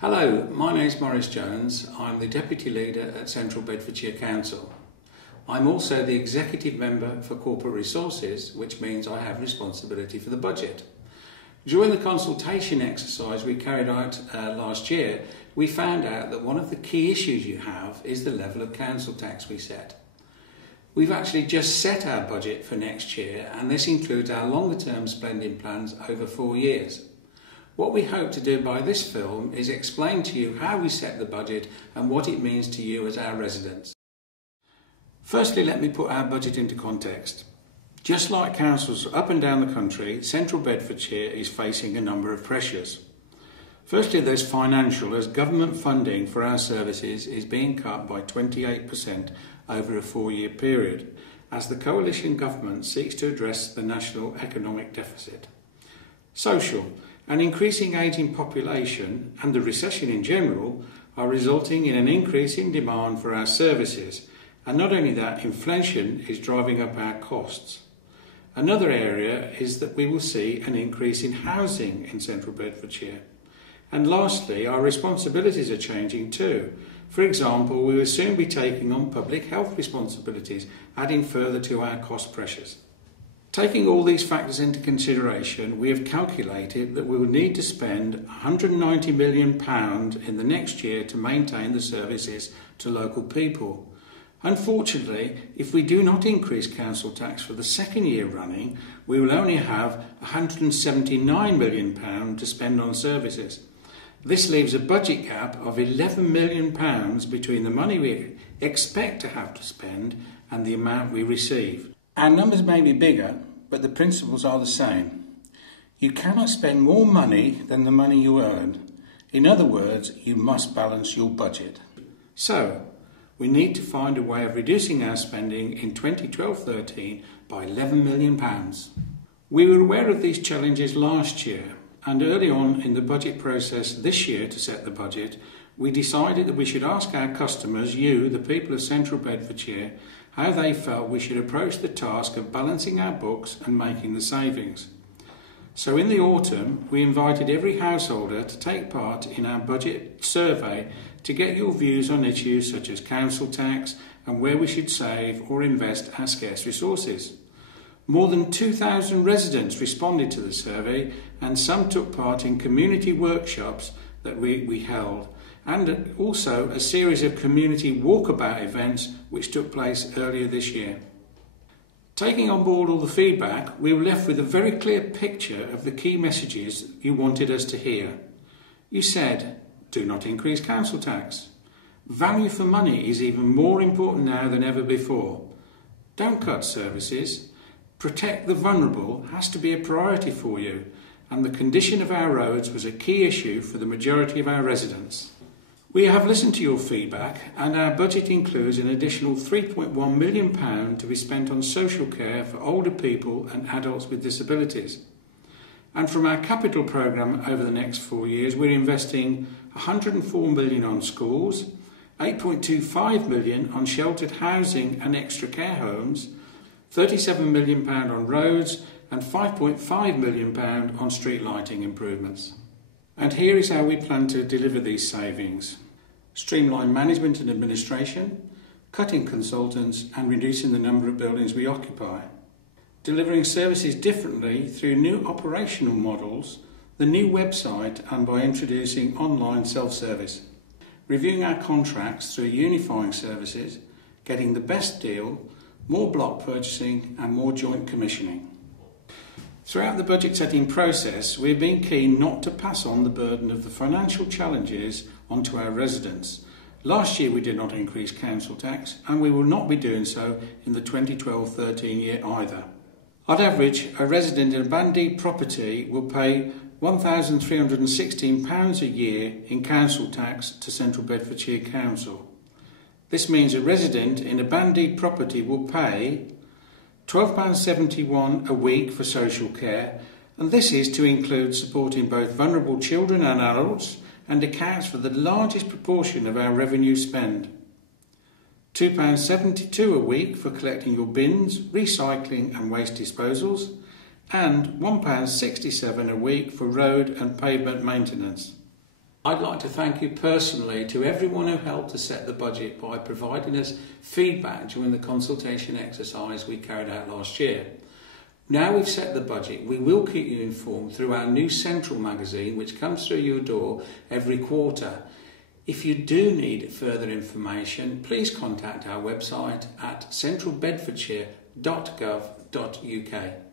Hello, my name is Maurice Jones. I'm the Deputy Leader at Central Bedfordshire Council. I'm also the Executive Member for Corporate Resources, which means I have responsibility for the budget. During the consultation exercise we carried out last year, we found out that one of the key issues you have is the level of council tax we set. We've actually just set our budget for next year, and this includes our longer term spending plans over 4 years. What we hope to do by this film is explain to you how we set the budget and what it means to you as our residents. Firstly, let me put our budget into context. Just like councils up and down the country, Central Bedfordshire is facing a number of pressures. Firstly, there's financial, as government funding for our services is being cut by 28% over a 4-year period, as the coalition government seeks to address the national economic deficit. Social, an increasing ageing population and the recession in general are resulting in an increase in demand for our services, and not only that, inflation is driving up our costs. Another area is that we will see an increase in housing in Central Bedfordshire. And lastly, our responsibilities are changing too. For example, we will soon be taking on public health responsibilities, adding further to our cost pressures. Taking all these factors into consideration, we have calculated that we will need to spend £190 million in the next year to maintain the services to local people. Unfortunately, if we do not increase council tax for the second year running, we will only have £179 million to spend on services. This leaves a budget gap of £11 million between the money we expect to have to spend and the amount we receive. Our numbers may be bigger, but the principles are the same. You cannot spend more money than the money you earn. In other words, you must balance your budget. So, we need to find a way of reducing our spending in 2012-13 by £11 million. We were aware of these challenges last year, and early on in the budget process this year to set the budget, we decided that we should ask our customers, you, the people of Central Bedfordshire, how they felt we should approach the task of balancing our books and making the savings. So in the autumn, we invited every householder to take part in our budget survey to get your views on issues such as council tax and where we should save or invest our scarce resources. More than 2,000 residents responded to the survey, and some took part in community workshops that we held, and also a series of community walkabout events which took place earlier this year. Taking on board all the feedback, we were left with a very clear picture of the key messages you wanted us to hear. You said, do not increase council tax. Value for money is even more important now than ever before. Don't cut services. Protect the vulnerable has to be a priority for you, and the condition of our roads was a key issue for the majority of our residents. We have listened to your feedback, and our budget includes an additional £3.1 million to be spent on social care for older people and adults with disabilities. And from our capital programme over the next 4 years, we're investing £104 million on schools, £8.25 million on sheltered housing and extra care homes, £37 million on roads, and £5.5 million on street lighting improvements. And here is how we plan to deliver these savings. Streamline management and administration, cutting consultants and reducing the number of buildings we occupy. Delivering services differently through new operational models, the new website, and by introducing online self-service. Reviewing our contracts through unifying services, getting the best deal, more block purchasing and more joint commissioning. Throughout the budget setting process, we've been keen not to pass on the burden of the financial challenges onto our residents. Last year we did not increase council tax, and we will not be doing so in the 2012-13 year either. On average, a resident in a Band D property will pay £1,316 a year in council tax to Central Bedfordshire Council. This means a resident in a Band D property will pay £12.71 a week for social care, and this is to include supporting both vulnerable children and adults, and accounts for the largest proportion of our revenue spend. £2.72 a week for collecting your bins, recycling and waste disposals, and £1.67 a week for road and pavement maintenance. I'd like to thank you personally to everyone who helped to set the budget by providing us feedback during the consultation exercise we carried out last year. Now we've set the budget, we will keep you informed through our new Central magazine, which comes through your door every quarter. If you do need further information, please contact our website at centralbedfordshire.gov.uk.